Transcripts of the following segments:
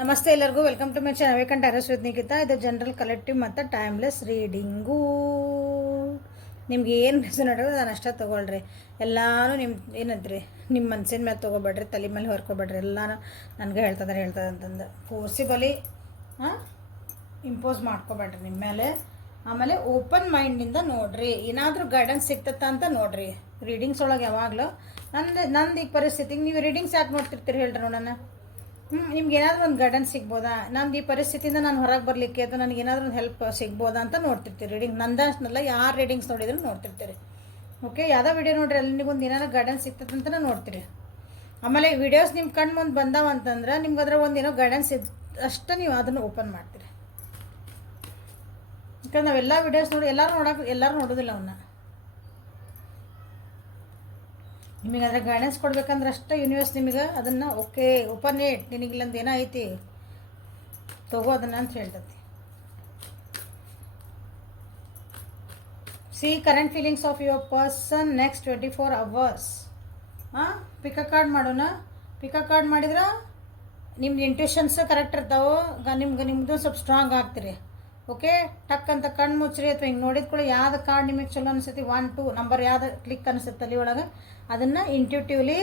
ನಮಸ್ತೆ ಎಲ್ಲರಿಗೂ welcome to my channel vacant hours with Nikhita. ಇದು ಜನರಲ್ ಕಲೆಕ್ಟಿವ್ ಮತ್ತು ಟೈಮ್ಲೆಸ್ ರೀಡಿಂಗು. ನಿಮ್ಗೆ ಏನು ಮೆಸೇಜ್ ನೋಡ್ರಿ ನಾನು ಅಷ್ಟೇ ತೊಗೊಳ್ರಿ. ಎಲ್ಲರೂ ನಿಮ್ಮ ಏನಂದ್ರಿ ನಿಮ್ಮ ಮನ್ಸಿನ ಮೇಲೆ ತೊಗೊಬೇಡ್ರಿ, ತಲೆ ಮೇಲೆ ಹೊರ್ಕೊಬೇಡ್ರಿ. ಎಲ್ಲರೂ ನನಗೆ ಹೇಳ್ತದೆ ಅಂತಂದು ಫೋರ್ಸಿಬಲಿ ಇಂಪೋಸ್ ಮಾಡ್ಕೊಬೇಡ್ರಿ ನಿಮ್ಮ ಮೇಲೆ. ಆಮೇಲೆ ಓಪನ್ ಮೈಂಡಿಂದ ನೋಡಿರಿ, ಏನಾದರೂ ಗೈಡೆನ್ಸ್ ಸಿಗ್ತತ್ತ ಅಂತ ನೋಡಿರಿ. ರೀಡಿಂಗ್ಸ್ ಒಳಗೆ ಯಾವಾಗಲೂ ನಂದು ಈಗ ಪರಿಸ್ಥಿತಿಗೆ ನೀವು ರೀಡಿಂಗ್ಸ್ ಯಾಕೆ ನೋಡ್ತಿರ್ತೀರಿ ಹೇಳ್ರಿ ನೋಡೋಣ. ನಿಮ್ಗೆ ಏನಾದರೂ ಒಂದು ಗೈಡೆನ್ಸ್ ಸಿಗ್ಬೋದಾ, ನಂದು ಈ ಪರಿಸ್ಥಿತಿಯಿಂದ ನಾನು ಹೊರಗೆ ಬರಲಿಕ್ಕೆ ಅಥವಾ ನನಗೆ ಏನಾದರೂ ಒಂದು ಹೆಲ್ಪ್ ಸಿಗ್ಬೋದಾ ಅಂತ ನೋಡ್ತಿರ್ತೀರಿ. ರೀಡಿಂಗ್ ನಂದಷ್ಟಲ್ಲ, ಯಾರು ರೀಡಿಂಗ್ಸ್ ನೋಡಿದ್ರು ನೋಡ್ತಿರ್ತೀರಿ. ಓಕೆ, ಯಾವುದೋ ವಿಡಿಯೋ ನೋಡ್ರಿ, ಅಲ್ಲಿ ನಿಮ್ಗೊಂದು ಏನಾದ್ರು ಗೈಡೆನ್ಸ್ ಸಿಗ್ತದಂತ ನೋಡ್ತೀರಿ. ಆಮೇಲೆ ವಿಡಿಯೋಸ್ ನಿಮ್ಮ ಕಣ್ಣು ಮುಂದೆ ಬಂದಾವ ಅಂತಂದ್ರೆ ನಿಮ್ಗೆ ಅದ್ರ ಒಂದು ಏನೋ ಗೈಡೆನ್ಸ್ ಅಷ್ಟೇ ನೀವು ಅದನ್ನು ಓಪನ್ ಮಾಡ್ತೀರಿ. ಯಾಕಂದ್ರೆ ನಾವೆಲ್ಲ ವಿಡಿಯೋಸ್ ನೋಡಿ ಎಲ್ಲರೂ ನೋಡೋದಿಲ್ಲ ಅವನ್ನ. ನಿಮಗೆ ಅದ್ರ ಗೈಡೆನ್ಸ್ ಕೊಡ್ಬೇಕಂದ್ರೆ ಅಷ್ಟೇ ಯೂನಿವರ್ಸ್ ನಿಮಗೆ ಅದನ್ನು ಓಕೆ ಓಪನ್ ಏಟ್ ನಿನಗಿಲ್ಲಂದು ಏನೋ ಐತಿ ತಗೋ ಅದನ್ನು ಅಂತ ಹೇಳ್ತತಿ. See current feelings of your person next 24 hours. Pick a card ಮಾಡೋಣ. ಪಿಕ ಕಾರ್ಡ್ ಮಾಡಿದ್ರೆ ನಿಮ್ದು ಇಂಟ್ಯೂಷನ್ಸ್ ಕರೆಕ್ಟ್ ಇರ್ತಾವೆ. ನಿಮ್ಮದು ಸ್ವಲ್ಪ ಸ್ಟ್ರಾಂಗ್ ಆಗ್ತೀರಿ. ಓಕೆ, ಟಕ್ ಅಂತ ಕಣ್ಣು ಮುಚ್ಚ್ರಿ ಅಥವಾ ಹಿಂಗೆ ನೋಡಿದ ಕೂಡ ಯಾವ್ದು ಕಾರ್ಡ್ ನಿಮಗೆ ಚಲೋ ಅನಿಸುತ್ತೆ 1 2 ನಂಬರ್ ಯಾವ್ದು ಕ್ಲಿಕ್ ಅನಿಸುತ್ತೆ ಅಲ್ಲಿ ಒಳಗೆ ಅದನ್ನು ಇಂಟ್ಯೂಟಿವ್ಲಿ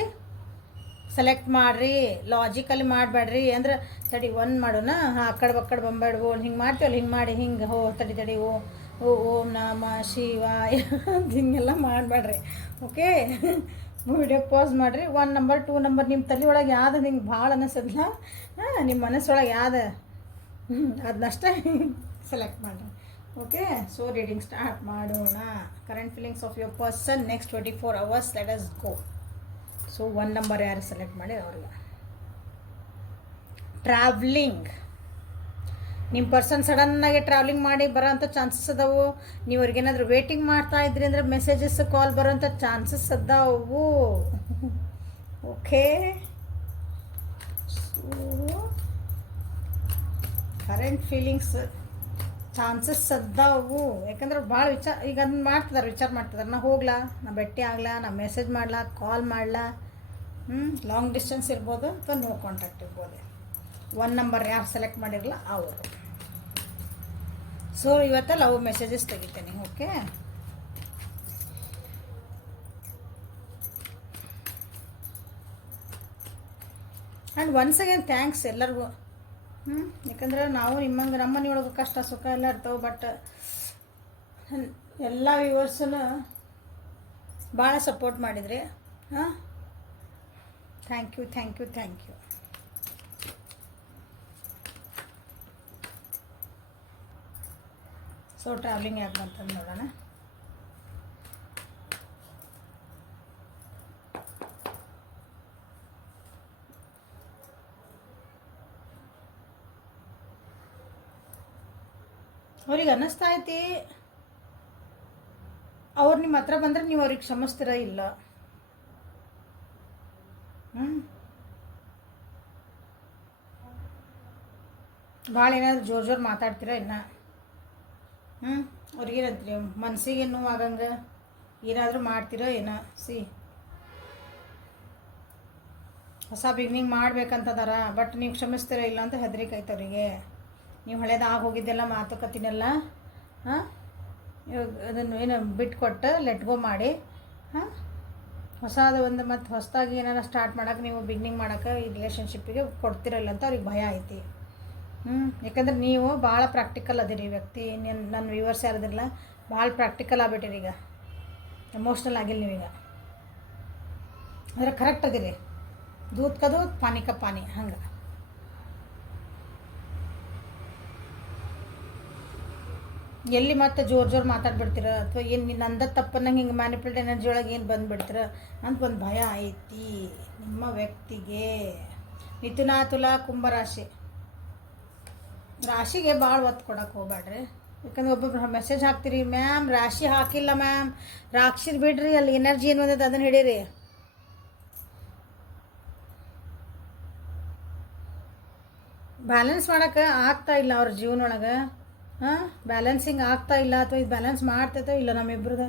ಸೆಲೆಕ್ಟ್ ಮಾಡಿರಿ. ಲಾಜಿಕಲಿ ಮಾಡಬೇಡ್ರಿ. ಅಂದ್ರೆ ತಡಿ 1 ಮಾಡೋಣ, ಆ ಕಡೆ ಬಕ್ಕಡೆ ಬಂಬೇಡ್ವು ಹಿಂಗೆ ಮಾಡ್ತೀವಲ್ಲ, ಹಿಂಗೆ ಮಾಡಿ ಹಿಂಗೆ ತಡಿ ಓಂ ನಮ ಶಿವಾಯ ಹಿಂಗೆಲ್ಲ ಮಾಡಬೇಡ್ರಿ. ಓಕೆ, ವಿಡಿಯೋ ಪಾಸ್ ಮಾಡಿರಿ. 1 ನಂಬರ್ 2 ನಂಬರ್ ನಿಮ್ಮ ತಲೆ ಒಳಗೆ ಯಾವ್ದು ಹಿಂಗೆ ಭಾಳ ಅನಿಸೋದಿಲ್ಲ, ನಿಮ್ಮ ಮನಸ್ಸೊಳಗೆ ಯಾವ್ದು ಅದನ್ನಷ್ಟೇ ಸೆಲೆಕ್ಟ್ ಮಾಡಿರಿ. ಓಕೆ, ಸೊ ರೀಡಿಂಗ್ ಸ್ಟಾರ್ಟ್ ಮಾಡೋಣ. Current feelings of your person next 24 hours, let us go. So 1 number ಯಾರು ಸೆಲೆಕ್ಟ್ ಮಾಡಿ ಅವ್ರಿಗೆ. ಟ್ರಾವ್ಲಿಂಗ್. ನಿಮ್ಮ ಪರ್ಸನ್ ಸಡನ್ನಾಗಿ ಟ್ರಾವ್ಲಿಂಗ್ ಮಾಡಿ ಬರೋಂಥ ಚಾನ್ಸಸ್ ಅದಾವು. ನೀವು ಅವ್ರಿಗೇನಾದರೂ ವೇಟಿಂಗ್ ಮಾಡ್ತಾ ಇದ್ರಿ ಅಂದರೆ ಮೆಸೇಜಸ್ ಕಾಲ್ ಬರೋಂಥ ಚಾನ್ಸಸ್ ಅದಾವು. Okay, so current feelings chances ಅದಾವು. ಯಾಕಂದ್ರೆ ಭಾಳ ಈಗ ಅದನ್ನ ವಿಚಾರ ಮಾಡ್ತಿದಾರೆ. ನಾ ಹೋಗ್ಲಾ, ನಾ ಭೇಟಿ ಆಗ್ಲಾ, ನಾ ಮೆಸೇಜ್ ಮಾಡ್ಲಾ, ಕಾಲ್ ಮಾಡ್ಲಾ. ಲಾಂಗ್ ಡಿಸ್ಟೆನ್ಸ್ ಇರ್ಬೋದು ಅಥವಾ ನೋ ಕಾಂಟ್ಯಾಕ್ಟ್ ಇರ್ಬೋದು. 1 ನಂಬರ್ ಯಾರು ಸೆಲೆಕ್ಟ್ ಮಾಡಿರಲ್ಲ ಅವರು. ಸೊ ಇವತ್ತು ಲವ್ ಮೆಸೇಜಸ್ ತೆಗಿತೇನೆ. Okay, and once again thanks ಎಲ್ಲರಿಗೂ. ಯಾಕಂದ್ರೆ ನಾವು ನಮ್ಮ ಮನೆಯೊಳಗೆ ಕಷ್ಟ ಸುಖ ಎಲ್ಲ ಇರ್ತವೆ. ಬಟ್ ಎಲ್ಲ ವ್ಯೂವರ್ಸನ್ನು ಭಾಳ ಸಪೋರ್ಟ್ ಮಾಡಿದ್ರಿ. Thank you. ಸೊ ಟ್ರಾವೆಲಿಂಗ್ ಯಾಕೆ ಬಂತಂದು ನೋಡೋಣ. ಅವ್ರಿಗೆ ಅನ್ನಿಸ್ತಾ ಐತಿ ಅವ್ರು ನಿಮ್ಮ ಹತ್ರ ಬಂದರೆ ನೀವು ಅವ್ರಿಗೆ ಕ್ಷಮಿಸ್ತೀರ ಇಲ್ಲ. ಭಾಳ ಏನಾದ್ರು ಜೋರು ಮಾತಾಡ್ತೀರ ಇನ್ನು. ಅವ್ರಿಗೇನಂತೀರಿ ಮನಸ್ಸಿಗೆ ನೋವು ಆಗಂಗೆ ಏನಾದರೂ ಮಾಡ್ತೀರೋ ಏನೋ. ಹೊಸ ಬಿಗ್ನಿಂಗ್ ಮಾಡ್ಬೇಕಂತದಾರ. ಬಟ್ ನೀವು ಕ್ಷಮಿಸ್ತೀರ ಇಲ್ಲ ಅಂತ ಹೆದರಿಕೆ ಐತೆ ಅವರಿಗೆ. ನೀವು ಹಳೇದಾಗಿ ಹೋಗಿದ್ದೆಲ್ಲ ಮಾತುಕತೆನೆಲ್ಲ ಅದನ್ನು ಏನು ಬಿಟ್ಕೊಟ್ಟು ಲೆಟ್ ಗೋ ಮಾಡಿ ಹೊಸದು ಒಂದು ಮತ್ತು ಹೊಸದಾಗಿ ಏನಾರ ಸ್ಟಾರ್ಟ್ ಮಾಡೋಕೆ ನೀವು ಬಿಗ್ನಿಂಗ್ ಮಾಡೋಕೆ ಈ ರಿಲೇಷನ್ಶಿಪ್ಪಿಗೆ ಕೊಡ್ತಿರಲ್ಲ ಅಂತ ಅವ್ರಿಗೆ ಭಯ ಐತಿ. ಯಾಕಂದ್ರೆ ನೀವು ಭಾಳ ಪ್ರಾಕ್ಟಿಕಲ್ ಅದಿರಿ ವ್ಯಕ್ತಿ. ನನ್ನ ವ್ಯೂವರ್ಸ್ ಯಾರದಿರಲ್ಲ, ಭಾಳ ಪ್ರಾಕ್ಟಿಕಲ್ ಆಗ್ಬಿಟ್ಟಿರಿ. ಈಗ ಎಮೋಷ್ನಲ್ ಆಗಿಲ್ಲ ನೀವೀಗ. ಅಂದ್ರೆ ಕರೆಕ್ಟ್ ಅದಿರಿ. ದೂದ್ ಕದು ಪಾನಿ ಕ ಪಾನಿ ಹಂಗೆ. ಎಲ್ಲಿ ಮತ್ತೆ ಜೋರು ಮಾತಾಡ್ಬಿಡ್ತೀರ ಅಥವಾ ಏನು ನಂದ ತಪ್ಪನ್ನಂಗೆ ಹಿಂಗೆ ಮ್ಯಾನಿಪುಲೇಟ್ ಎನರ್ಜಿ ಒಳಗೆ ಏನು ಬಂದುಬಿಡ್ತೀರ ಅಂತ ಒಂದು ಭಯ ಐತಿ ನಿಮ್ಮ ವ್ಯಕ್ತಿಗೆ. ಮಿಥುನ, ತುಲಾ, ಕುಂಭರಾಶಿ ರಾಶಿಗೆ ಭಾಳ ಒತ್ತು ಕೊಡೋಕೆ ಹೋಗ್ಬೇಡ್ರಿ. ಯಾಕಂದ್ರೆ ಒಬ್ಬೊಬ್ರು ಮೆಸೇಜ್ ಹಾಕ್ತೀರಿ, ಮ್ಯಾಮ್ ರಾಶಿ ಹಾಕಿಲ್ಲ ಮ್ಯಾಮ್, ರಾಕ್ಷಿದ್ ಬಿಡ್ರಿ, ಅಲ್ಲಿ ಎನರ್ಜಿ ಏನು ಬಂದೈತೆ ಅದನ್ನು ಹಿಡೀರಿ. ಬ್ಯಾಲೆನ್ಸ್ ಮಾಡೋಕೆ ಆಗ್ತಾ ಇಲ್ಲ ಅವ್ರ ಜೀವನೊಳಗೆ. ಬ್ಯಾಲೆನ್ಸಿಂಗ್ ಆಗ್ತಾ ಇಲ್ಲ ಅಥವಾ ಇದು ಬ್ಯಾಲೆನ್ಸ್ ಮಾಡ್ತೈತೋ ಇಲ್ಲ ನಮ್ಮಿಬ್ರದ.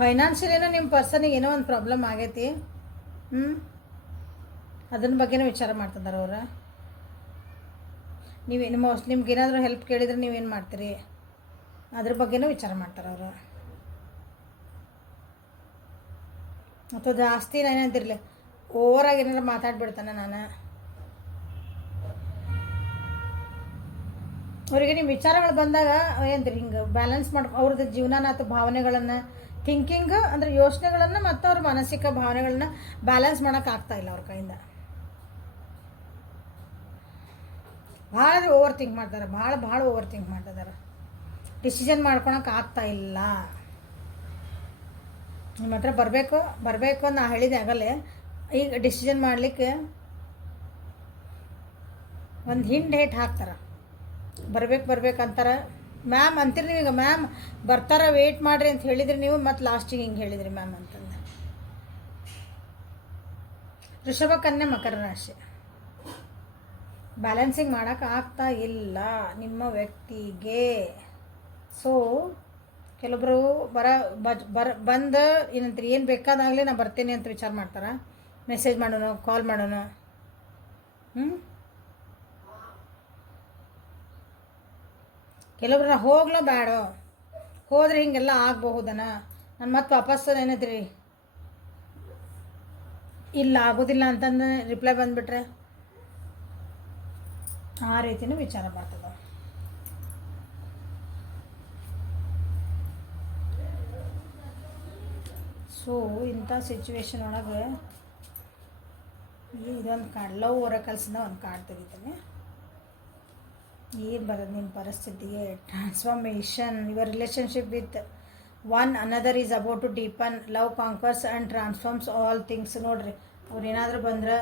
ಫೈನಾನ್ಷಿಯಲ್ ಏನೋ ನಿಮ್ಮ ಪರ್ಸನಿಗೆ ಏನೋ ಒಂದು ಪ್ರಾಬ್ಲಮ್ ಆಗೈತಿ. ಹ್ಞೂ, ಅದನ್ನ ಬಗ್ಗೆನೂ ವಿಚಾರ ಮಾಡ್ತಿದ್ದಾರೆ ಅವ್ರು. ನಿಮ್ಗೆ ಏನಾದರೂ ಹೆಲ್ಪ್ ಕೇಳಿದರೆ ನೀವೇನು ಮಾಡ್ತೀರಿ, ಅದ್ರ ಬಗ್ಗೆನೂ ವಿಚಾರ ಮಾಡ್ತಾರೆ ಅವರು. ಅಥವಾ ಜಾಸ್ತಿ ನಾನೇಂತಿರಲಿ ಓವರಾಗಿ ಏನಾರು ಮಾತಾಡ್ಬಿಡ್ತಾನೆ ನಾನು. ಅವರಿಗೆ ನಿಮ್ಮ ವಿಚಾರಗಳು ಬಂದಾಗ ಏನಂತೀರಿ, ಹಿಂಗೆ ಬ್ಯಾಲೆನ್ಸ್ ಮಾಡಿ ಅವ್ರದ್ದು ಜೀವನನ ಅಥವಾ ಭಾವನೆಗಳನ್ನು, ಥಿಂಕಿಂಗ್ ಅಂದರೆ ಯೋಚನೆಗಳನ್ನು ಮತ್ತು ಅವ್ರ ಮಾನಸಿಕ ಭಾವನೆಗಳನ್ನ ಬ್ಯಾಲೆನ್ಸ್ ಮಾಡೋಕ್ಕಾಗ್ತಾಯಿಲ್ಲ ಅವ್ರ ಕೈಯಿಂದ. ಭಾಳ ಓವರ್ ಥಿಂಕ್ ಮಾಡ್ತಾರೆ, ಭಾಳ ಓವರ್ ಥಿಂಕ್ ಮಾಡ್ತಿದ್ದಾರೆ. ಡಿಸಿಷನ್ ಮಾಡ್ಕೊಳಕ್ಕೆ ಆಗ್ತಾಯಿಲ್ಲ. ನಿಮ್ಮ ಹತ್ರ ಬರಬೇಕು ಅಂತ ನಾ ಹೇಳಿದೆ ಆಗಲೇ. ಈಗ ಡಿಸಿಷನ್ ಮಾಡಲಿಕ್ಕೆ ಒಂದು ಡೇಟ್ ಹಾಕ್ತಾರೆ, ಬರ್ಬೇಕಂತಾರೆ. ಮ್ಯಾಮ್ ಅಂತೀರಿ ನೀವೀಗ, ಮ್ಯಾಮ್ ಬರ್ತಾರ ವೆಯ್ಟ್ ಮಾಡಿರಿ ಅಂತ ಹೇಳಿದ್ರಿ ನೀವು, ಮತ್ತು ಲಾಸ್ಟಿಗೆ ಹಿಂಗೆ ಹೇಳಿದ್ರಿ ಮ್ಯಾಮ್ ಅಂತಂದು. ವೃಷಭ, ಕನ್ಯಾ, ಮಕರ ರಾಶಿ ಬ್ಯಾಲೆನ್ಸಿಂಗ್ ಮಾಡೋಕೆ ಆಗ್ತಾ ಇಲ್ಲ ನಿಮ್ಮ ವ್ಯಕ್ತಿಗೆ. ಸೊ ಕೆಲವೊಬ್ಬರು ಬಂದು ಏನಂತೀರಿ, ಏನು ಬೇಕಾದಾಗಲೇ ನಾ ಬರ್ತೀನಿ ಅಂತ ವಿಚಾರ ಮಾಡ್ತಾರೆ. ಮೆಸೇಜ್ ಮಾಡೋಣ, ಕಾಲ್ ಮಾಡೋಣ. ಕೆಲವೊಬ್ರು ಹೋಗ್ಲೋ ಬೇಡೋ, ಹೋದ್ರೆ ಹಿಂಗೆಲ್ಲ ಆಗಬಹುದನ, ನಾನು ಮತ್ತೆ ವಾಪಸ್ ಏನೈತ್ರಿ ಇಲ್ಲ ಆಗೋದಿಲ್ಲ ಅಂತಂದು ರಿಪ್ಲೈ ಬಂದುಬಿಟ್ರೆ ಆ ರೀತಿಯೂ ವಿಚಾರ ಮಾಡ್ತದೆ. ಸೊ ಇಂಥ ಸಿಚುವೇಶನ್ ಒಳಗೆ ಇದೊಂದು ಲವ್ ಒರಕಲ್ಸಿಂದ ಒಂದು ಕಾರ್ಡ್ ತೆಗಿತೀನಿ. ಏನು ಬರೋದು ನಿಮ್ಮ ಪರಿಸ್ಥಿತಿಗೆ? Transformation. Your relationship with one another is about to deepen. Love conquers and transforms all things. ನೋಡಿರಿ, ಅವ್ರು ಏನಾದರೂ ಬಂದ್ರೆ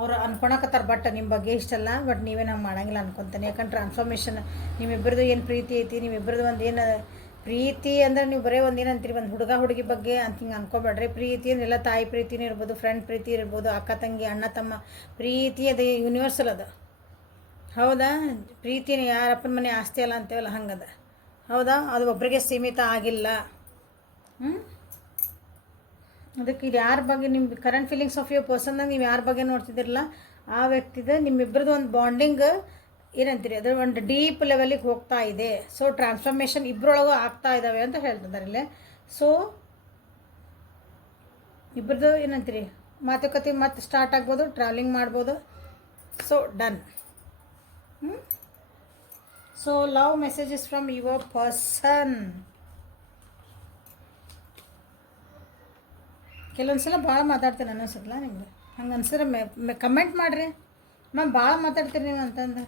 ಅವ್ರು ಅನ್ಕೊಳಕತ್ತಾರೆ, ಬಟ್ ನಿಮ್ಮ ಬಗ್ಗೆ ಇಷ್ಟಲ್ಲ, ಬಟ್ ನೀವೇ ನಾವು ಮಾಡೋಂಗಿಲ್ಲ ಅನ್ಕೊತಾನೆ. ಯಾಕಂದ್ರೆ ಟ್ರಾನ್ಸ್ಫಾರ್ಮೇಷನ್ ನಿಮ್ಮಿಬ್ಬರದು ಏನು ಪ್ರೀತಿ ಐತಿ, ನಿಮ್ಮಿಬ್ಬರದು ಒಂದು ಏನು ಪ್ರೀತಿ ಅಂದ್ರೆ ನೀವು ಬರೀ ಒಂದು ಏನಂತೀರಿ, ಒಂದು ಹುಡುಗಿ ಬಗ್ಗೆ ಅಂತ ಹಿಂಗೆ ಅನ್ಕೋಬೇಡ್ರಿ. ಪ್ರೀತಿ ಅಂದೆಲ್ಲ ತಾಯಿ ಪ್ರೀತಿನೂ ಇರ್ಬೋದು, ಫ್ರೆಂಡ್ ಪ್ರೀತಿ ಇರ್ಬೋದು, ಅಕ್ಕ ತಂಗಿ, ಅಣ್ಣ ತಮ್ಮ ಪ್ರೀತಿ ಅದು ಯೂನಿವರ್ಸಲ್ ಅದು. ಹೌದಾ? ಪ್ರೀತಿನ ಯಾರಪ್ಪನ ಮನೆ ಆಸ್ತಿ ಅಲ್ಲ ಅಂತೇವಲ್ಲ, ಹಂಗದ. ಹೌದಾ? ಅದು ಒಬ್ಬರಿಗೆ ಸೀಮಿತ ಆಗಿಲ್ಲ. ಅದಕ್ಕೆ ಇದು ಯಾರ ಬಗ್ಗೆ ನಿಮ್ಮ ಕರೆಂಟ್ ಫೀಲಿಂಗ್ಸ್ ಆಫ್ ಯುವರ್ ಪರ್ಸನ್ನಾಗ ನೀವು ಯಾರ ಬಗ್ಗೆ ನೋಡ್ತಿದ್ದಿರಲ್ಲ ಆ ವ್ಯಕ್ತಿದ ನಿಮ್ಮಿಬ್ಬರದು ಒಂದು ಬಾಂಡಿಂಗ್ ಏನಂತೀರಿ, ಅದು ಒಂದು ಡೀಪ್ ಲೆವೆಲಿಗೆ ಹೋಗ್ತಾ ಇದೆ. ಸೊ ಟ್ರಾನ್ಸ್ಫಾರ್ಮೇಷನ್ ಇಬ್ಬರೊಳಗೂ ಆಗ್ತಾ ಇದ್ದಾವೆ ಅಂತ ಹೇಳ್ತಿದ್ದಾರೆ ಇಲ್ಲೇ. ಸೊ ಇಬ್ಬರದು ಏನಂತೀರಿ ಮಾತುಕತೆ ಮತ್ತೆ ಸ್ಟಾರ್ಟ್ ಆಗ್ಬೋದು, ಟ್ರಾವೆಲಿಂಗ್ ಮಾಡ್ಬೋದು. So done. So love messages from your person. ಕೆಲವೊಂದು ಸಲ ಭಾಳ ಮಾತಾಡ್ತೀನಿ ಅನ್ನಿಸಲ್ಲ ನಿಮಗೆ, ಹಂಗೆ ಅನ್ಸಿದ್ರೆ ಕಮೆಂಟ್ ಮಾಡಿರಿ. ಮ್ಯಾಮ್ ಭಾಳ ಮಾತಾಡ್ತೀರಿ ನೀವು ಅಂತಂದು.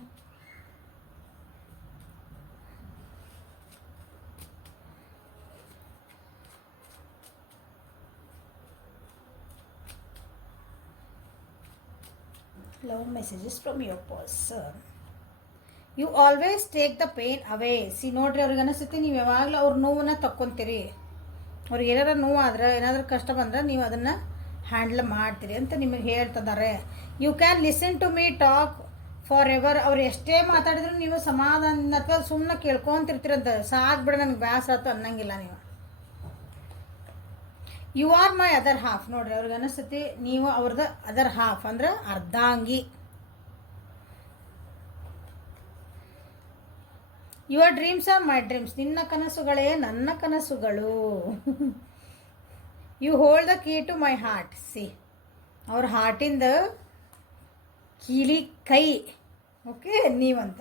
Love messages from your person. You always take the pain away. C ನೋಡ್ರಿ, ಅವ್ರಿಗೆ ಅನಿಸುತ್ತೆ ನೀವು ಯಾವಾಗಲೂ ಅವ್ರ ನೋವನ್ನ ತಕ್ಕೊತೀರಿ. ಅವ್ರಿಗೆ ಏನಾರು ನೋವು ಆದ್ರೆ, ಏನಾದರೂ ಕಷ್ಟ ಬಂದ್ರೆ ನೀವು ಅದನ್ನು ಹ್ಯಾಂಡ್ಲ್ ಮಾಡ್ತೀರಿ ಅಂತ ನಿಮಗೆ ಹೇಳ್ತಿದ್ದಾರೆ. You can listen to me talk forever. ಅವ್ರು ಎಷ್ಟೇ ಮಾತಾಡಿದ್ರು ನೀವು ಸಮಾಧಾನ ಅಥವಾ ಸುಮ್ಮನೆ ಕೇಳ್ಕೊಂತಿರ್ತೀರಂತ. ಸಾಕ್ಬಿಡ ನನಗೆ ಬ್ಯಾಸರ ಆಯ್ತು ಅನ್ನಂಗಿಲ್ಲ ನೀವು. You are my other half. ನೋಡ್ರಿ, ಅವ್ರಿಗೆ ಅನಿಸ್ತೈತಿ ನೀವು ಅವ್ರದ್ದು ಅದರ್ ಹಾಫ್ ಅಂದ್ರೆ ಅರ್ಧಾಂಗಿ. Your dreams are my dreams. ನಿನ್ನ ಕನಸುಗಳೇ ನನ್ನ ಕನಸುಗಳು. You hold the key to my heart. See, ಅವ್ರ ಹಾರ್ಟಿಂದ ಕೀಲಿ ಕೈ. ಓಕೆ, ನೀವಂತ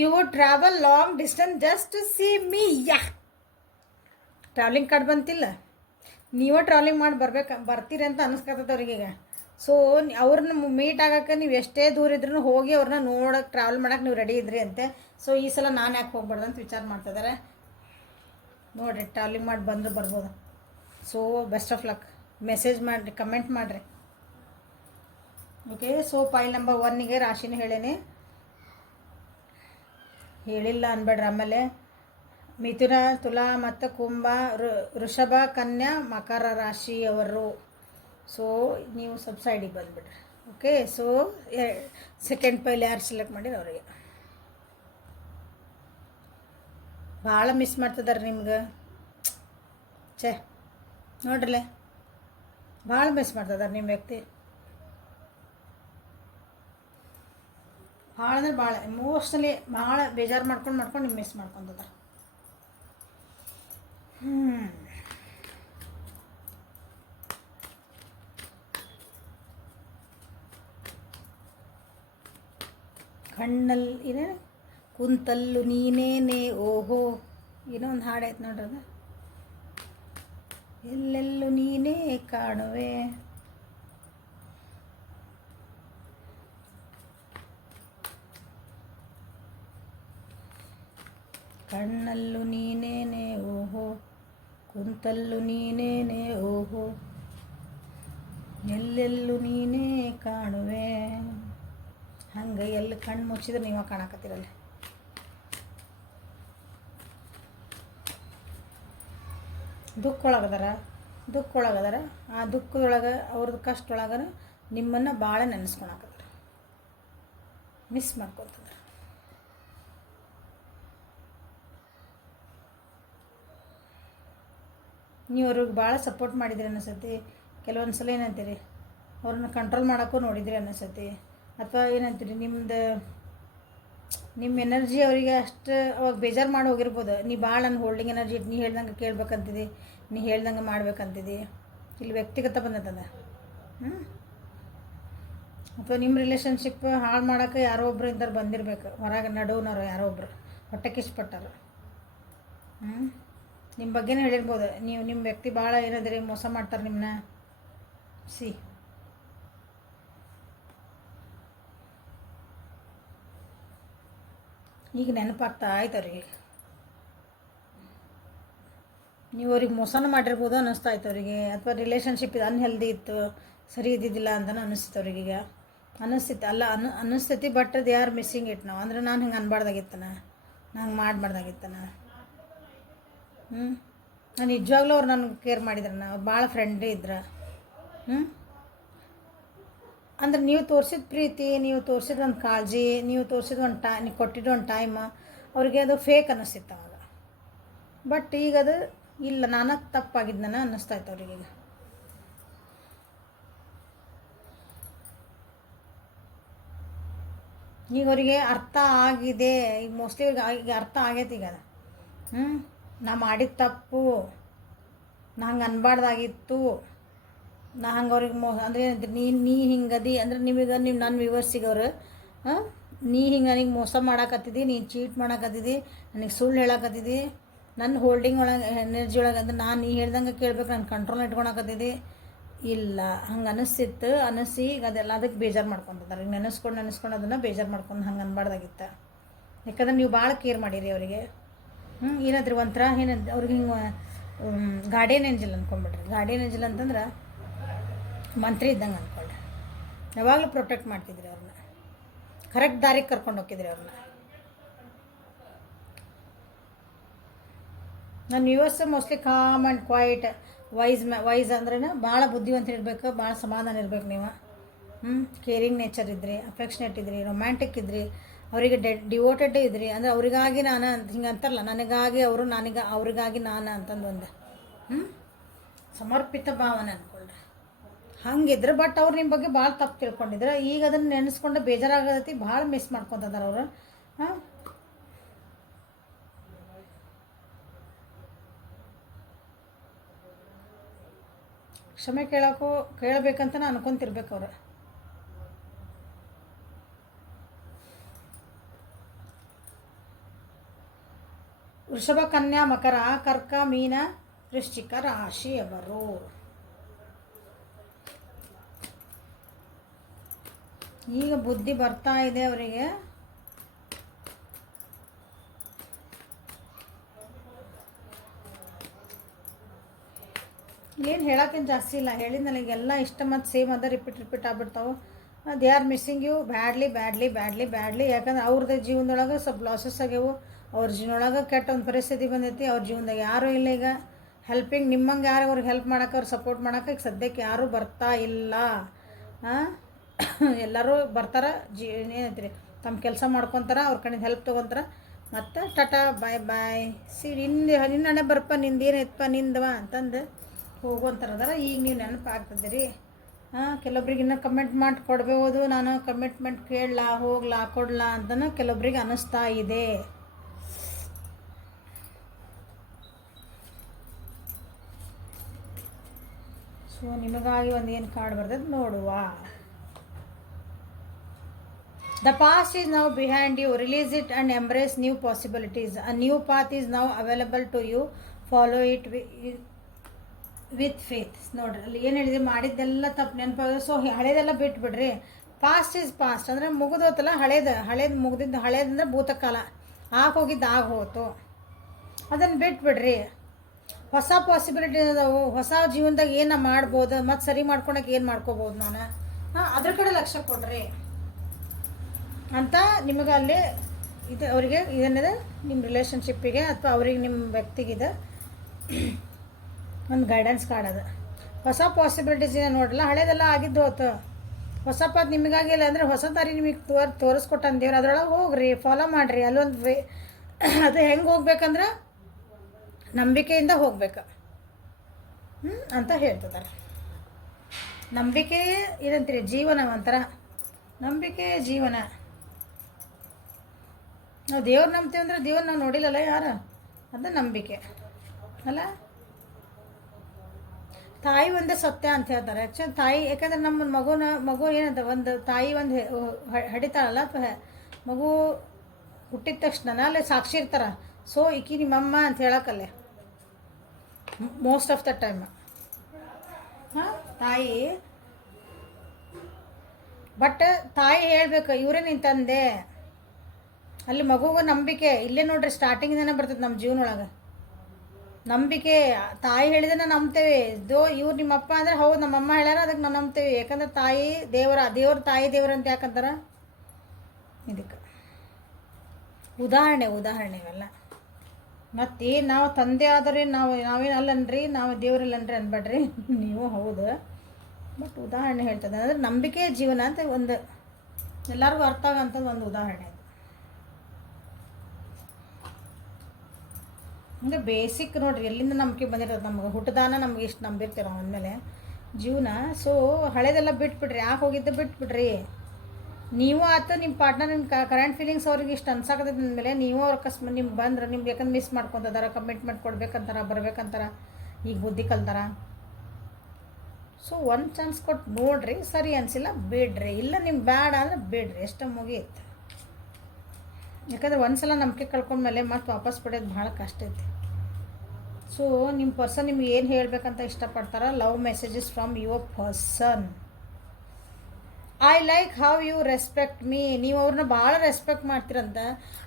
you would travel long distance just to see me. Yeah, travelling card ಬಂತಿಲ್ಲ, ನೀವೇ ಟ್ರಾವೆಲಿಂಗ್ ಮಾಡಿ ಬರ್ತೀರಿ ಅಂತ ಅನಿಸ್ಕತ್ತದ ಅವ್ರಿಗೀಗ. ಸೊ ಅವ್ರನ್ನ ಮೀಟ್ ಆಗೋಕ್ಕೆ ನೀವು ಎಷ್ಟೇ ದೂರ ಇದ್ರೂ ಹೋಗಿ ಅವ್ರನ್ನ ನೋಡೋಕೆ, ಟ್ರಾವೆಲ್ ಮಾಡೋಕೆ ನೀವು ರೆಡಿ ಇದ್ರಿ ಅಂತೆ. ಸೊ ಈ ಸಲ ನಾನು ಯಾಕೆ ಹೋಗ್ಬಾರ್ದು ಅಂತ ವಿಚಾರ ಮಾಡ್ತಿದ್ದಾರೆ. ನೋಡಿರಿ, ಟ್ರಾವೆಲಿಂಗ್ ಮಾಡಿ ಬಂದರೂ ಬರ್ಬೋದು. So best of luck. Message ಮಾಡಿರಿ, ಕಮೆಂಟ್ ಮಾಡಿರಿ. ಓಕೆ, ಸೊ ಪೈಲ್ ನಂಬರ್ 1ಗೆ ರಾಶಿನ ಹೇಳೇನಿ, ಹೇಳಿಲ್ಲ ಅನ್ಬೇಡ್ರಿ. ಆಮೇಲೆ ಮಿಥುನ, ತುಲಾ ಮತ್ತು ಕುಂಭ, ವೃಷಭ, ಕನ್ಯಾ, ಮಕರ ರಾಶಿಯವರು. ಸೊ ನೀವು ಸೈಡಿಗೆ ಬಂದುಬಿಡ್ರಿ. ಓಕೆ, ಸೊ ಸೆಕೆಂಡ್ ಪೈಲ್ ಯಾರು ಸೆಲೆಕ್ಟ್ ಮಾಡಿರಿ ಅವರಿಗೆ. ಭಾಳ ಮಿಸ್ ಮಾಡ್ತಿದ್ದಾರೆ ನಿಮ್ಗೆ. ಛೇ ನೋಡ್ರಲೆ, ಭಾಳ ಮಿಸ್ ಮಾಡ್ತಿದ್ದಾರೆ ನಿಮ್ಮ ವ್ಯಕ್ತಿ. ಭಾಳ ಅಂದ್ರೆ ಭಾಳ ಎಮೋಷ್ನಲಿ ಭಾಳ ಬೇಜಾರು ಮಾಡ್ಕೊಂಡು ನಿಮ್ಮ ಮಿಸ್ ಮಾಡ್ಕೊತದ. ಕಣ್ಣಲ್ಲಿ ಏನೇ ಕುಂತಲ್ಲು ನೀನೇನೆ ಓಹೋ, ಏನೋ ಒಂದು ಹಾಡು ಐತೆ ನೋಡ್ರಿ ಅದು. ಎಲ್ಲೆಲ್ಲೂ ನೀನೇ ಕಾಣುವೆ, ಕಣ್ಣಲ್ಲೂ ನೀನೇನೆ ಓಹೋ, ಕುಂತಲ್ಲೂ ನೀನೇನೆ ಓಹೋ, ಎಲ್ಲೆಲ್ಲೂ ನೀನೇ ಕಾಣುವೆ. ಹಂಗೆ ಎಲ್ಲಿ ಕಣ್ಣು ಮುಚ್ಚಿದ್ರೆ ನೀವು ಕಾಣಕತ್ತೀರಲ್ಲಿ. ದುಃಖೊಳಗದಾರ ಆ ದುಃಖದೊಳಗೆ ಅವ್ರದ್ದು ಕಷ್ಟೊಳಗರ ನಿಮ್ಮನ್ನು ಭಾಳ ನೆನೆಸ್ಕೊಳಕತ್ತಾರ, ಮಿಸ್ ಮಾಡ್ಕೊತದ. ನೀವು ಅವ್ರಿಗೆ ಭಾಳ ಸಪೋರ್ಟ್ ಮಾಡಿದ್ರಿ ಅನಿಸತಿ. ಕೆಲವೊಂದು ಸಲ ಏನಂತೀರಿ, ಅವ್ರನ್ನ ಕಂಟ್ರೋಲ್ ಮಾಡೋಕ್ಕೂ ನೋಡಿದ್ರಿ ಅನಿಸತಿ. ಅಥವಾ ಏನಂತೀರಿ, ನಿಮ್ಮ ಎನರ್ಜಿ ಅವರಿಗೆ ಅಷ್ಟು ಅವಾಗ ಬೇಜಾರು ಮಾಡಿ ಹೋಗಿರ್ಬೋದು. ನೀ ಭಾಳ ನನ್ನ ಹೋಲ್ಡಿಂಗ್ ಎನರ್ಜಿ, ನೀ ಹೇಳ್ದಂಗೆ ಕೇಳ್ಬೇಕಂತಿದ್ದಿ, ನೀ ಹೇಳ್ದಂಗೆ ಮಾಡ್ಬೇಕಂತಿದ್ದಿ. ಇಲ್ಲಿ ವ್ಯಕ್ತಿಗತ ಬಂದದ. ಅಥವಾ ನಿಮ್ಮ ರಿಲೇಷನ್ಶಿಪ್ ಹಾಳು ಮಾಡೋಕ್ಕೆ ಯಾರೋ ಒಬ್ಬರು ಇಂಥವ್ರು ಬಂದಿರಬೇಕು, ಹೊರಗೆ ನಡುವನವ್ರು ಯಾರೋ ಒಬ್ಬರು ಹೊಟ್ಟೆಗೆ ಇಷ್ಟಪಟ್ಟಾರ. ನಿಮ್ಮ ಬಗ್ಗೆನೇ ಹೇಳಿರ್ಬೋದು, ನಿಮ್ಮ ವ್ಯಕ್ತಿ ಭಾಳ ಏನಾದ್ರಿ ಮೋಸ ಮಾಡ್ತಾರೆ ನಿಮ್ಮನ್ನ. ಈಗ ನೆನಪಾಗ್ತಾ ಆಯ್ತು ಅವ್ರಿಗೆ. ನೀವು ಅವ್ರಿಗೆ ಮೋಸನ ಮಾಡಿರ್ಬೋದು ಅನ್ನಿಸ್ತಾ ಆಯ್ತು ಅವರಿಗೆ. ಅಥವಾ ರಿಲೇಷನ್ಶಿಪ್ ಇದು ಅನ್ಹೆಲ್ದಿ ಇತ್ತು, ಸರಿ ಇದ್ದಿದ್ದಿಲ್ಲ ಅಂತಲೂ ಅನ್ನಿಸ್ತು ಅವ್ರಿಗೀಗ. ಅನ್ನಿಸ್ತೈತಿ ಅಲ್ಲ ಅನ್ನಿಸ್ತೈತಿ. But they are missing it ನಾವು. ಅಂದ್ರೆ ನಾನು ಹಿಂಗೆ ಅನ್ಬಾರ್ದಾಗಿತ್ತನ, ನಾನು ಹಂಗೆ ಮಾಡಬಾರ್ದಾಗಿತ್ತನ. ನಾನು ನಿಜವಾಗ್ಲೂ ಅವ್ರು ನನಗೆ ಕೇರ್ ಮಾಡಿದ್ರನ, ಅವ್ರು ಭಾಳ ಫ್ರೆಂಡ್ಲಿ ಇದ್ರ. ಅಂದ್ರೆ ನೀವು ತೋರಿಸಿದ ಪ್ರೀತಿ, ನೀವು ತೋರಿಸಿದ ಒಂದು ಕಾಳಜಿ, ನೀವು ತೋರಿಸಿದ ಒಂದು ನೀವು ಕೊಟ್ಟಿದ್ದು ಒಂದು ಟೈಮ್ ಅವ್ರಿಗೆ ಅದು ಫೇಕ್ ಅನ್ನಿಸ್ತಿತ್ತು ಅವಾಗ. ಬಟ್ ಈಗ ಅದು ಇಲ್ಲ, ನಾನು ತಪ್ಪಾಗಿದ್ದನ ಅನ್ನಿಸ್ತಾ ಇತ್ತು ಅವ್ರಿಗೆ. ಈಗ ಅವರಿಗೆ ಅರ್ಥ ಆಗಿದೆ. ಈಗ ಮೋಸ್ಟ್ಲಿ ಈಗ ಅರ್ಥ ಆಗೈತಿ ಈಗ. ನಾ ಮಾಡಿದ ತಪ್ಪು, ನಾ ಹಂಗೆ ಅನ್ಬಾರ್ದಾಗಿತ್ತು, ನಾ ಹಂಗೆ ಅವ್ರಿಗೆ ಅಂದ್ರೆ ಏನಂತೀರಿ, ನೀ ಹಿಂಗದಿ ಅಂದ್ರೆ ನಿಮಗೆ ನನ್ನ ವ್ಯೂವರ್ಸಿಗೆ ಅವರು ನೀ ಹಿಂಗೆ ನನಗೆ ಮೋಸ ಮಾಡಾಕತ್ತಿದ್ದಿ, ನೀನು ಚೀಟ್ ಮಾಡಾಕತ್ತಿದ್ದಿ, ನನಗೆ ಸುಳ್ಳು ಹೇಳಾಕತ್ತಿದ್ದಿ, ನನ್ನ ಹೋಲ್ಡಿಂಗ್ ಒಳಗೆ ಎನರ್ಜಿ ಒಳಗೆ ಅಂದ್ರೆ ನಾನು ನೀ ಹೇಳ್ದಂಗೆ ಕೇಳ್ಬೇಕು, ನಾನು ಕಂಟ್ರೋಲ್ ಇಟ್ಕೊಳಕತ್ತಿದ್ದಿ. ಇಲ್ಲ, ಹಂಗೆ ಅನ್ನಿಸ್ತಿತ್ತು. ಅನ್ನಿಸಿ ಈಗ ಅದೆಲ್ಲ ಅದಕ್ಕೆ ಬೇಜಾರು ಮಾಡ್ಕೊತಾರೆ. ಈಗ ನೆನೆಸ್ಕೊಂಡು ಅದನ್ನು ಬೇಜಾರು ಮಾಡ್ಕೊಂಡು ಹಂಗೆ ಅನ್ಬಾರ್ದಾಗಿತ್ತ. ಯಾಕಂದ್ರೆ ನೀವು ಭಾಳ ಕೇರ್ ಮಾಡಿರಿ ಅವರಿಗೆ. ಏನಾದ್ರೂ ಒಂಥರ ಏನಂತ ಅವ್ರಿಗೆ ಹಿಂಗೆ ಗಾರ್ಡಿಯನ್ ಏಂಜಲ್ ಅಂದ್ಕೊಂಡ್ಬಿಡ್ರಿ. ಗಾರ್ಡಿಯನ್ ಏಂಜಲ್ ಅಂತಂದ್ರೆ ಮಂತ್ರಿ ಇದ್ದಂಗೆ ಅಂದ್ಕೊಳ್ರಿ. ಯಾವಾಗಲೂ ಪ್ರೊಟೆಕ್ಟ್ ಮಾಡ್ತಿದ್ರಿ ಅವ್ರನ್ನ, ಕರೆಕ್ಟ್ ದಾರಿಗೆ ಕರ್ಕೊಂಡು ಹೋಗಿದ್ರಿ ಅವ್ರನ್ನ. ನನ್ನ viewers mostly calm and quite wise ಅಂದ್ರೆ ಭಾಳ ಬುದ್ಧಿವಂತರಿರ್ಬೇಕು, ಭಾಳ ಸಮಾಧಾನ ಇರ್ಬೇಕು ನೀವು. ಕೇರಿಂಗ್ ನೇಚರ್ ಇದ್ರಿ, ಅಫೆಕ್ಷನೇಟ್ ಇದ್ರಿ, ರೊಮ್ಯಾಂಟಿಕ್ ಇದ್ರಿ, ಅವರಿಗೆ ಡಿವೋಟೆಡ್ ಇದ್ರಿ. ಅಂದರೆ ಅವರಿಗಾಗಿ ನಾನು ಅಂತ ಹಿಂಗೆ ಅಂತಾರಲ್ಲ, ನನಗಾಗಿ ಅವರು, ಅವ್ರಿಗಾಗಿ ನಾನು ಅಂತಂದು ಒಂದು ಸಮರ್ಪಿತ ಭಾವನೆ ಅಂದ್ಕೊಳ್ರಿ. ಹಂಗಿದ್ರೆ ಬಟ್ ಅವ್ರು ನಿಮ್ಮ ಬಗ್ಗೆ ಭಾಳ ತಪ್ಪು ತಿಳ್ಕೊಂಡಿದ್ರೆ ಈಗ ಅದನ್ನು ನೆನೆಸ್ಕೊಂಡು ಬೇಜಾರಾಗತಿ, ಭಾಳ ಮಿಸ್ ಮಾಡ್ಕೊತಿದ್ದಾರೆ ಅವರು. ಕ್ಷಮೆ ಕೇಳಬೇಕಂತ ನಾನು ಅನ್ಕೊಂತಿರ್ಬೇಕು ಅವ್ರು. ವೃಷಭ, ಕನ್ಯಾ, ಮಕರ, ಕರ್ಕ, ಮೀನ, ವೃಶ್ಚಿಕ ರಾಶಿಯವರು. ಈಗ ಬುದ್ಧಿ ಬರ್ತಾ ಇದೆ ಅವರಿಗೆ. ಏನು ಹೇಳೋಕ್ಕೇನು ಜಾಸ್ತಿ ಇಲ್ಲ, ಹೇಳಿದ್ನಲ್ಲ ಈಗೆಲ್ಲ ಇಷ್ಟ ಮತ್ತು ಸೇಮ್ ಅದ, ರಿಪೀಟ್ ಆಗ್ಬಿಡ್ತಾವೆ. They are missing you badly. ಯಾಕಂದ್ರೆ ಅವ್ರದ್ದು ಜೀವನದೊಳಗೆ ಸ್ವಲ್ಪ ಲಾಸಸ್ ಆಗ್ಯಾವು. ಅವ್ರ ಜೀವನೊಳಗೆ ಕೆಟ್ಟ ಒಂದು ಪರಿಸ್ಥಿತಿ ಬಂದೈತಿ. ಅವ್ರ ಜೀವನದಾಗ ಯಾರೂ ಇಲ್ಲ ಈಗ ಹೆಲ್ಪಿಂಗ್. ನಿಮ್ಮಂಗೆ ಯಾರು ಅವ್ರಿಗೆ ಹೆಲ್ಪ್ ಮಾಡೋಕೆ, ಅವ್ರು ಸಪೋರ್ಟ್ ಮಾಡೋಕೆ ಈಗ ಸದ್ಯಕ್ಕೆ ಯಾರೂ ಬರ್ತಾ ಇಲ್ಲ. ಎಲ್ಲರೂ ಬರ್ತಾರೆ, ಏನೈತ್ರಿ, ತಮ್ಮ ಕೆಲಸ ಮಾಡ್ಕೊತಾರೆ, ಅವ್ರ ಕಡೆಯಿಂದ ಹೆಲ್ಪ್ ತೊಗೊತಾರೆ. ಮತ್ತು ಟಾಟಾ ಬಾಯ್ ಬಾಯ್. ನಿನ್ನ ಹಣೆ ಬರ್ಪ ನಿಂದು ಏನೈತಪ್ಪ ನಿಂದವ ಅಂತಂದು ಹೋಗುವಂಥರದಾರ. ಈಗ ನೀವು ನೆನಪಾಗ್ತದೆ ಹಾಂ, ಕೆಲವೊಬ್ರಿಗೆ ಇನ್ನೂ ಕಮೆಂಟ್ ಮಾಡಿ ಕೊಡ್ಬೋದು, ನಾನು ಕಮಿಟ್ಮೆಂಟ್ ಕೇಳಲ್ಲ ಹೋಗ್ಲಾ ಕೊಡ್ಲಾ ಅಂತಲೂ ಕೆಲವೊಬ್ರಿಗೆ ಅನ್ನಿಸ್ತಾ ಇದೆ. ಸೊ ನಿಮಗಾಗಿ ಒಂದು ಏನು ಕಾರ್ಡ್ ಬರ್ತದೆ ನೋಡುವ. The past is now behind you. Release it and embrace new possibilities. A new path is now available to you. Follow it with faith. ನೋಡ್ರಿ ಅಲ್ಲಿ ಏನು ಹೇಳಿದ್ರಿ, ಮಾಡಿದ್ದೆಲ್ಲ ತಪ್ಪು ನೆನಪಾಗ. ಸೊ ಹಳೇದೆಲ್ಲ ಬಿಟ್ಬಿಡ್ರಿ. ಪಾಸ್ಟ್ ಈಸ್ ಪಾಸ್ಟ್ ಅಂದರೆ ಮುಗಿದೋತಲ್ಲ, ಹಳೇದು ಮುಗಿದಿದ್ದು. ಹಳೇದಂದ್ರೆ ಭೂತಕಾಲ, ಹೋಗಿದ್ದು ಹೋತು, ಅದನ್ನು ಬಿಟ್ಬಿಡ್ರಿ. ಹೊಸ ಪಾಸಿಬಿಲಿಟೀಸ್ ಅದಾವು. ಹೊಸ ಜೀವನದಾಗ ಏನು ಮಾಡ್ಬೋದು, ಮತ್ತು ಸರಿ ಮಾಡ್ಕೊಳಕ್ಕೆ ಏನು ಮಾಡ್ಕೋಬೋದು ನಾನು, ಅದ್ರ ಕಡೆ ಲಕ್ಷ್ಯ ಕೊಡ್ರಿ ಅಂತ ನಿಮಗೆ ಅಲ್ಲಿ ಇದು ಅವರಿಗೆ ಇದೇನಿದೆ ನಿಮ್ಮ ರಿಲೇಷನ್ಶಿಪ್ಪಿಗೆ ಅಥವಾ ಅವ್ರಿಗೆ ನಿಮ್ಮ ವ್ಯಕ್ತಿಗಿದೆ ಒಂದು ಗೈಡೆನ್ಸ್ ಕಾರ್ಡ್ ಅದು. ಹೊಸ ಪಾಸಿಬಿಲಿಟೀಸ್ ಇದೆ ನೋಡ್ರಲ್ಲ, ಹಳೇದೆಲ್ಲ ಆಗಿದ್ದು ಹೋತು. ಹೊಸ ಪಾತ್ ನಿಮಗಾಗಿಲ್ಲ ಅಂದರೆ ಹೊಸ ದಾರಿ ನಿಮಗೆ ತೋರಿಸ್ಕೊಟ್ಟಂದೇವ್ರು, ಅದ್ರೊಳಗೆ ಹೋಗ್ರಿ, ಫಾಲೋ ಮಾಡಿರಿ. ಅಲ್ಲೊಂದು ಅದು ಹೆಂಗೆ ಹೋಗ್ಬೇಕಂದ್ರೆ ನಂಬಿಕೆಯಿಂದ ಹೋಗ್ಬೇಕು ಅಂತ ಹೇಳ್ತಿದ್ದಾರೆ. ನಂಬಿಕೆ ಇದಂತೀರಿ ಜೀವನ, ಒಂಥರ ನಂಬಿಕೆ ಜೀವನ. ನಾವು ದೇವ್ರು ನಂಬ್ತೀವಿ ಅಂದರೆ ದೇವ್ರು ನಾವು ನೋಡಿಲ್ಲಲ್ಲ ಯಾರು, ಅದು ನಂಬಿಕೆ ಅಲ್ಲ. ತಾಯಿ ಒಂದೇ ಸತ್ಯ ಅಂತ ಹೇಳ್ತಾರೆ. ಆ್ಯಕ್ಚುಲಿ ತಾಯಿ, ಯಾಕಂದ್ರೆ ನಮ್ಮ ಮಗು ಏನಂತ ಒಂದು ತಾಯಿ ಒಂದು ಹಡಿತಾಳಲ್ಲ, ಅಥವಾ ಮಗು ಹುಟ್ಟಿದ ತಕ್ಷಣ ಅಲ್ಲೇ ಸಾಕ್ಷಿ ಇರ್ತಾರೆ. ಸೊ ಈಕಿ ನಿಮ್ಮಮ್ಮ ಅಂತ ಹೇಳಕ್ಕಲ್ಲೇ ಮೋಸ್ಟ್ ಆಫ್ ದ ಟೈಮ್ ಹಾಂ ತಾಯಿ. ಬಟ್ ತಾಯಿ ಹೇಳ್ಬೇಕು ಇವರೇ ನಿನ್ನ ತಂದೆ. ಅಲ್ಲಿ ಮಗುಗೆ ನಂಬಿಕೆ ಇಲ್ಲೇ ನೋಡ್ರಿ, ಸ್ಟಾರ್ಟಿಂಗಿಂದನೇ ಬರ್ತದೆ ನಮ್ಮ ಜೀವನೊಳಗೆ ನಂಬಿಕೆ. ತಾಯಿ ಹೇಳಿದ್ರೆ ನಂಬ್ತೇವೆ. ಇವ್ರು ನಿಮ್ಮಪ್ಪ ಅಂದರೆ ಹೌದು ನಮ್ಮಮ್ಮ ಹೇಳ್ಯಾರ ಅದಕ್ಕೆ ನಾವು ನಂಬ್ತೇವೆ. ಯಾಕಂದ್ರೆ ತಾಯಿ ದೇವ್ರ ತಾಯಿ ದೇವ್ರ ಅಂತ ಯಾಕಂತಾರೆ ಇದಕ್ಕೆ ಉದಾಹರಣೆ ಇವೆಲ್ಲ. ಮತ್ತು ನಾವು ತಂದೆ ಆದರೆ ನಾವೇನು ಅಲ್ಲನ್ರಿ, ನಾವು ದೇವರಿಲ್ಲನ್ರಿ ಅನ್ಬೇಡ್ರಿ ನೀವು, ಹೌದು. ಬಟ್ ಉದಾಹರಣೆ ಹೇಳ್ತದೆ ಅಂದರೆ ನಂಬಿಕೆ ಜೀವನ ಅಂತ ಒಂದು ಎಲ್ಲರಿಗೂ ಅರ್ಥ ಆಗೋಂಥದ್ದು ಒಂದು ಉದಾಹರಣೆ. ಅಂದರೆ ಬೇಸಿಕ್ ನೋಡ್ರಿ, ಎಲ್ಲಿಂದ ನಂಬಿಕೆ ಬಂದಿರೋದು ನಮ್ಗೆ ಹುಟ್ಟದಾನ ನಮ್ಗೆ ಇಷ್ಟು ನಂಬಿರ್ತೀರ ಅಂದಮೇಲೆ ಜೀವನ. ಸೊ ಹಳೇದೆಲ್ಲ ಬಿಟ್ಬಿಡ್ರಿ, ಹೋಗಿದ್ದೆ ಬಿಟ್ಬಿಡ್ರಿ. ನೀವು ಆಯ್ತು ನಿಮ್ಮ ಪಾರ್ಟ್ನರ್, ನಿಮ್ಮ ಕರೆಂಟ್ ಫೀಲಿಂಗ್ಸ್ ಅವ್ರಿಗೆ ಇಷ್ಟು ಅನ್ಸಾಕತ್ತದ ಅಂದಮೇಲೆ ನೀವು ಅವ್ರ ಅಕಸ್ಮಾತ್ ನಿಮ್ಗೆ ಬಂದ್ರೆ ನಿಮ್ಗೆ ಯಾಕಂದ್ರೆ ಮಿಸ್ ಮಾಡ್ಕೊತದಾರ, ಕಮಿಟ್ಮೆಂಟ್ ಕೊಡ್ಬೇಕಂತಾರ, ಬರ್ಬೇಕಂತಾರ, ಈಗ ಬುದ್ಧಿ ಕಲ್ತಾರ. ಸೊ ಒಂದು ಚಾನ್ಸ್ ಕೊಟ್ಟು ನೋಡ್ರಿ, ಸರಿ ಅನಿಸಿಲ್ಲ ಬಿಡ್ರಿ, ಇಲ್ಲ ನಿಮ್ಗೆ ಬೇಡ ಅಂದರೆ ಬಿಡ್ರಿ, ಎಷ್ಟು ಮುಗಿಯುತ್ತೆ. ಯಾಕಂದ್ರೆ ಒಂದು ಸಲ ನಂಬಿಕೆ ಕಳ್ಕೊಂಡ್ಮೇಲೆ ಮತ್ತೆ ವಾಪಸ್ ಪಡೆಯೋದು ಭಾಳ ಕಷ್ಟ ಐತಿ. ಸೊ ನಿಮ್ಮ ಪರ್ಸನ್ ನಿಮ್ಗೆ ಏನು ಹೇಳಬೇಕಂತ ಇಷ್ಟಪಡ್ತಾರ, love messages from your person. I like how you respect me. ನೀವು ಅವ್ರನ್ನ ಭಾಳ ರೆಸ್ಪೆಕ್ಟ್ ಮಾಡ್ತೀರಂತ.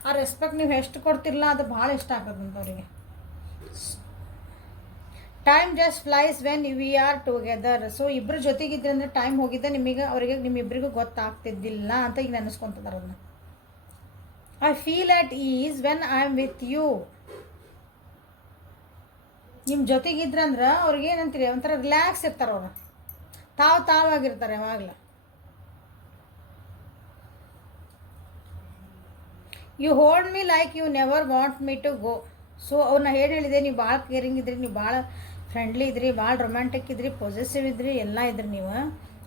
ಆ ರೆಸ್ಪೆಕ್ಟ್ ನೀವು ಎಷ್ಟು ಕೊಡ್ತಿರಲ್ಲ ಅದು ಭಾಳ ಇಷ್ಟ ಆಗೋದಂತ ಅವರಿಗೆ. Time just flies when we are together. So ಇಬ್ಬರು ಜೊತೆಗಿದ್ರೆ ಅಂದರೆ ಟೈಮ್ ಹೋಗಿದ್ದೆ ಅವರಿಗೆ ನಿಮ್ಮಿಬ್ಬರಿಗೂ ಗೊತ್ತಾಗ್ತಿದ್ದಿಲ್ಲ ಅಂತ ಈಗ ನೆನೆಸ್ಕೊತಿದ್ದಾರೆ ಅದನ್ನ. I feel at ease when I am with you. ನಿಮ್ಮ ಜೊತೆಗಿದ್ರಂದ್ರೆ ಅವ್ರಿಗೆ ಏನಂತೀರಿ, ಒಂಥರ ರಿಲ್ಯಾಕ್ಸ್ ಇರ್ತಾರೆ ಅವರು, ತಾವಾಗಿರ್ತಾರೆ ಯಾವಾಗಲೂ. You hold me like you never want me to go. So ಅವ್ರನ್ನ ಹೇಳಿದೆ, ನೀವು ಭಾಳ ಕೇರಿಂಗ್ ಇದ್ರಿ, ನೀವು ಭಾಳ ಫ್ರೆಂಡ್ಲಿ ಇದ್ರಿ, ಭಾಳ ರೊಮ್ಯಾಂಟಿಕ್ ಇದ್ರಿ, ಪಾಸಿಟಿವ್ ಇದ್ರಿ, ಎಲ್ಲ ಇದ್ರಿ. ನೀವು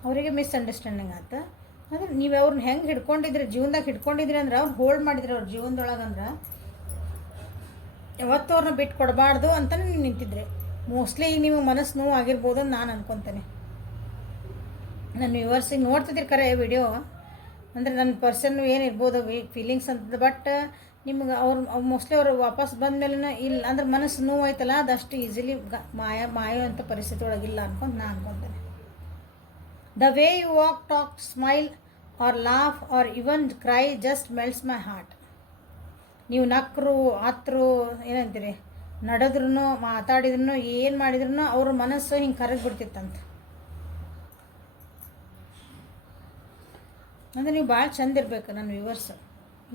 ಅವರಿಗೆ ಮಿಸ್ಅಂಡರ್ಸ್ಟ್ಯಾಂಡಿಂಗ್ ಆಯ್ತು. ಅಂದರೆ ನೀವು ಅವ್ರನ್ನ ಹೆಂಗೆ ಹಿಡ್ಕೊಂಡಿದ್ರಿ, ಜೀವನದಾಗ ಹಿಡ್ಕೊಂಡಿದ್ರಿ ಅಂದ್ರೆ ಅವ್ರು ಹೋಲ್ಡ್ ಮಾಡಿದ್ರಿ ಅವ್ರ ಜೀವನದೊಳಗೆ, ಅಂದ್ರೆ ಯಾವತ್ತೂ ಅವ್ರನ್ನ ಬಿಟ್ಟು ಕೊಡಬಾರ್ದು ಅಂತಲೇ ನೀವು ನಿಂತಿದ್ರಿ. ಮೋಸ್ಟ್ಲಿ ಈಗ ನಿಮಗೆ ಮನಸ್ಸು ನೋವು ಆಗಿರ್ಬೋದು ಅಂತ ನಾನು ಅನ್ಕೊತೇನೆ. ನನ್ನ ವ್ಯೂವರ್ಸಿಗೆ ನೋಡ್ತಿದ್ದೀರಿ ಕರೆ ವಿಡಿಯೋ, ಅಂದರೆ ನನ್ನ ಪರ್ಸನ್ ಏನಿರ್ಬೋದು ಫೀಲಿಂಗ್ಸ್ ಅಂತ. ಬಟ್ ನಿಮ್ಗೆ ಮೋಸ್ಟ್ಲಿ ಅವ್ರು ವಾಪಸ್ ಬಂದ ಮೇಲೆ ಇಲ್ಲ ಅಂದ್ರೆ ಮನಸ್ಸು ನೋವು ಆಯ್ತಲ್ಲ, ಅದಷ್ಟು ಈಸಿಲಿ ಮಾಯ ಅಂತ ಪರಿಸ್ಥಿತಿ ಒಳಗಿಲ್ಲ ಅನ್ಕೊಂಡು ನಾನು ಅನ್ಕೊತೇನೆ. The way you walk, talk, smile or laugh or even cry just melts my heart. ನೀವು ನಕ್ಕರು, ಹತ್ರು, ಏನಂತೀರಿ, ನಡೆದ್ರೂ, ಮಾತಾಡಿದ್ರು, ಏನು ಮಾಡಿದ್ರು ಅವ್ರ ಮನಸ್ಸು ಹಿಂಗೆ ಕರಗಿ ಬಿಡ್ತಿತ್ತಂತ. ಅಂದರೆ ನೀವು ಭಾಳ ಚಂದ ಇರಬೇಕು ನನ್ನ ವ್ಯೂವರ್ಸ್.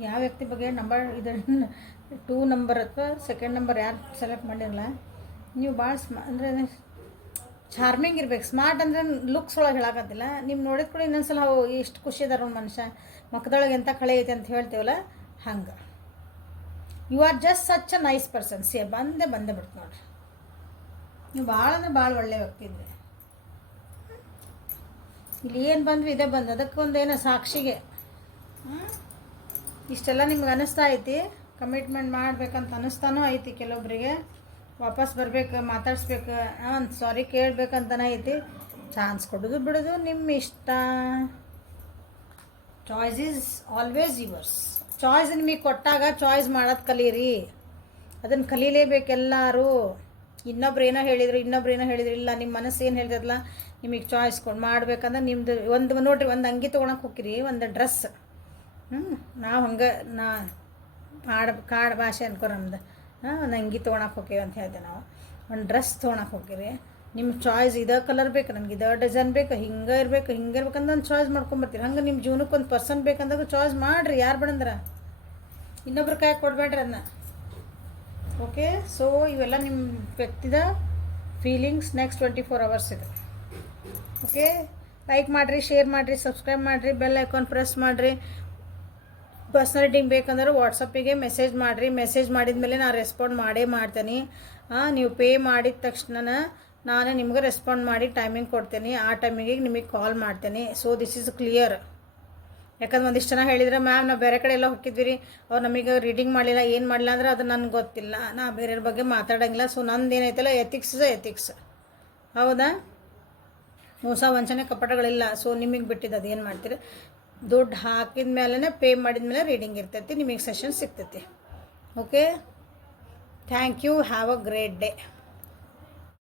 ಯಾವ ವ್ಯಕ್ತಿ ಬಗ್ಗೆ ನಂಬರ್ ಇದನ್ನು 2 ನಂಬರ್ ಅಥವಾ 2nd ನಂಬರ್ ಯಾರು ಸೆಲೆಕ್ಟ್ ಮಾಡಿರಲ್ಲ, ನೀವು ಭಾಳ ಅಂದರೆ ಚಾರ್ಮಿಂಗ್ ಇರ್ಬೇಕು. ಸ್ಮಾರ್ಟ್ ಅಂದರೆ ಲುಕ್ಸ್ ಒಳಗೆ ಹೇಳಕತ್ತಿಲ್ಲ. ನೀವು ನೋಡಿದ ಕೂಡ ಇನ್ನೊಂದ್ಸಲ ಎಷ್ಟು ಖುಷಿ ಅದಾರ ಒಂದು ಮನುಷ್ಯ, ಮಕ್ಕದೊಳಗೆ ಎಂಥ ಕಳೆ ಐತೆ ಅಂತ ಹೇಳ್ತೇವಲ್ಲ ಹಂಗೆ. You are just such a nice person. ಬಂದೇ ಬಿಡ್ತು ನೋಡ್ರಿ. ನೀವು ಭಾಳ ಅಂದ್ರೆ ಭಾಳ ಒಳ್ಳೆ ವ್ಯಕ್ತಿ ಇದ್ರಿ. ಇಲ್ಲಿ ಏನು ಬಂದ್ವಿ ಇದೇ ಬಂದು, ಅದಕ್ಕೊಂದೇನೋ ಸಾಕ್ಷಿಗೆ ಇಷ್ಟೆಲ್ಲ ನಿಮ್ಗೆ ಅನ್ನಿಸ್ತಾ ಐತಿ. ಕಮಿಟ್ಮೆಂಟ್ ಮಾಡ್ಬೇಕಂತ ಅನ್ನಿಸ್ತಾನೂ ಐತಿ ಕೆಲವೊಬ್ಬರಿಗೆ. ವಾಪಸ್ ಬರ್ಬೇಕು, ಮಾತಾಡ್ಸ್ಬೇಕು, ಸಾರಿ ಕೇಳಬೇಕಂತನೇ ಐತಿ. ಚಾನ್ಸ್ ಕೊಡೋದು ಬಿಡೋದು ನಿಮ್ಮ ಇಷ್ಟ. Choice is always yours. Choice ನಿಮಗೆ ಕೊಟ್ಟಾಗ ಚಾಯ್ಸ್ ಮಾಡೋದು ಕಲೀರಿ. ಅದನ್ನು ಕಲೀಲೇಬೇಕು ಎಲ್ಲರೂ. ಇನ್ನೊಬ್ರು ಏನೋ ಹೇಳಿದ್ರು ಇಲ್ಲ, ನಿಮ್ಮ ಮನಸ್ಸು ಏನು ಹೇಳ್ತದಲ್ಲ, ನಿಮಗೆ ಚಾಯ್ಸ್ ಕೊಡು ಮಾಡ್ಬೇಕಂದ್ರೆ ನಿಮ್ಮದು ಒಂದು ನೋಡ್ರಿ, ಒಂದು ಅಂಗಿ ತೊಗೊಳಕ್ಕೆ ಹೋಗಿರಿ, ಒಂದು ಡ್ರೆಸ್. ನಾವು ಹಂಗೆ ಕಾಡು ಭಾಷೆ ಅನ್ಕೋ ನಮ್ದು. ಒಂದು ಅಂಗಿ ತೊಗೊಳಕ್ಕೆ ಹೋಗ್ತೀವಿ ಅಂತ ಹೇಳ್ದೆ ನಾವು. ಒಂದು ಡ್ರೆಸ್ ತೊಗೊಳಕ್ಕೆ ಹೋಗಿರಿ, ನಿಮ್ಮ ಚಾಯ್ಸ್ ಇದೇ ಕಲರ್ ಬೇಕು, ನನಗೆ ಇದೇ ಡಿಸೈನ್ ಬೇಕು, ಹಿಂಗೆ ಇರ್ಬೇಕಂದ್ರೆ ಒಂದು ಚಾಯ್ಸ್ ಮಾಡ್ಕೊಂಬರ್ತೀರಿ. ಹಂಗೆ ನಿಮ್ಮ ಜೀವನಕ್ಕೆ ಒಂದು ಪರ್ಸನ್ ಬೇಕಂದಾಗ ಚಾಯ್ಸ್ ಮಾಡಿರಿ. ಯಾರು ಬೇಡಂದ್ರೆ ಇನ್ನೊಬ್ರ ಕೈ ಕೊಡಬೇಡ್ರಿ ಅದನ್ನ. ಓಕೆ, ಸೊ ಇವೆಲ್ಲ ನಿಮ್ಮ ವ್ಯಕ್ತಿದ ಫೀಲಿಂಗ್ಸ್ ನೆಕ್ಸ್ಟ್ 24 hours ಇದೆ. ಓಕೆ, ಲೈಕ್ ಮಾಡಿರಿ, ಶೇರ್ ಮಾಡಿರಿ, ಸಬ್ಸ್ಕ್ರೈಬ್ ಮಾಡಿರಿ, ಬೆಲ್ ಐಕಾನ್ ಪ್ರೆಸ್ ಮಾಡಿರಿ. ಪರ್ಸ್ನಲ್ ರೀಡಿಂಗ್ ಬೇಕಂದ್ರೆ ವಾಟ್ಸಪ್ಪಿಗೆ ಮೆಸೇಜ್ ಮಾಡಿರಿ. ಮೆಸೇಜ್ ಮಾಡಿದ ಮೇಲೆ ನಾನು ರೆಸ್ಪಾಂಡ್ ಮಾಡ್ತೇನೆ. ನೀವು ಪೇ ಮಾಡಿದ ತಕ್ಷಣ ನಾನು ನಿಮ್ಗೆ ರೆಸ್ಪಾಂಡ್ ಮಾಡಿ ಟೈಮಿಂಗ್ ಕೊಡ್ತೇನೆ. ಆ ಟೈಮಿಗೆ ನಿಮಗೆ ಕಾಲ್ ಮಾಡ್ತೇನೆ. So this is clear. ಯಾಕಂದ್ರೆ ಒಂದಿಷ್ಟು ಜನ ಹೇಳಿದರೆ ಮ್ಯಾಮ್ ನಾವು ಬೇರೆ ಕಡೆ ಎಲ್ಲ ಹೋಗಿದ್ವಿ ರೀ, ಅವ್ರು ನಮಗೆ ರೀಡಿಂಗ್ ಮಾಡಲಿಲ್ಲ, ಏನು ಮಾಡಲಿಲ್ಲ ಅಂದ್ರೆ ಅದು ನನಗೆ ಗೊತ್ತಿಲ್ಲ, ನಾ ಬೇರೆಯವ್ರ ಬಗ್ಗೆ ಮಾತಾಡೋಂಗಿಲ್ಲ. ಸೊ ನಂದು ಏನೈತಲ್ಲ ಎಥಿಕ್ಸ್. ಹೌದಾ? ಮೋಸ ವಂಚನೆ ಕಪಟಗಳಿಲ್ಲ. ಸೊ ನಿಮಗೆ ಬಿಟ್ಟಿದ್ದು ಅದು ಏನು ಮಾಡ್ತೀರಿ, ದುಡ್ಡು ಹಾಕಿದ ಮೇಲೆ ಪೇ ಮಾಡಿದ ಮೇಲೆ ರೀಡಿಂಗ್ ಇರ್ತೈತಿ, ನಿಮಗೆ ಸೆಷನ್ ಸಿಗ್ತೈತಿ. Okay, thank you. Have a great day.